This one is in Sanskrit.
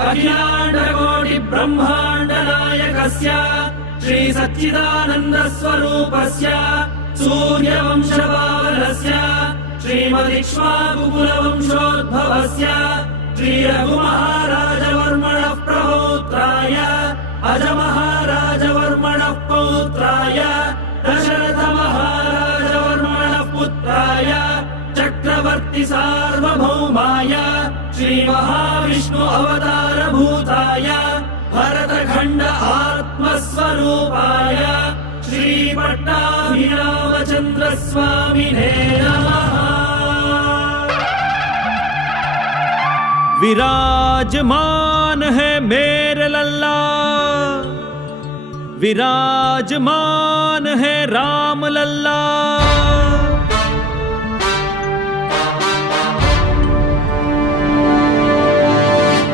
अखिलाण्डकोटि ब्रह्माण्ड नायकस्य श्री सच्चिदानन्द स्वरूपस्य सूर्यवंशपावनस्य श्रीमदिक्ष्वाकुकुलवंशोद्भवस्य श्री रघुमहाराजवर्मणः प्रपौत्राय अजमहाराजवर्मणः पौत्राय दशरथमहाराजवर्मणः पुत्राय चक्रवर्ति सार्वभौमाय श्री महाविष्णु अवतारभूताय भरतखण्ड आत्मस्वरूपाय श्री पट्टाभिरामचन्द्र स्वामिने नमः। विराजमान है मेरे लल्ला, विराजमान है राम लल्ला।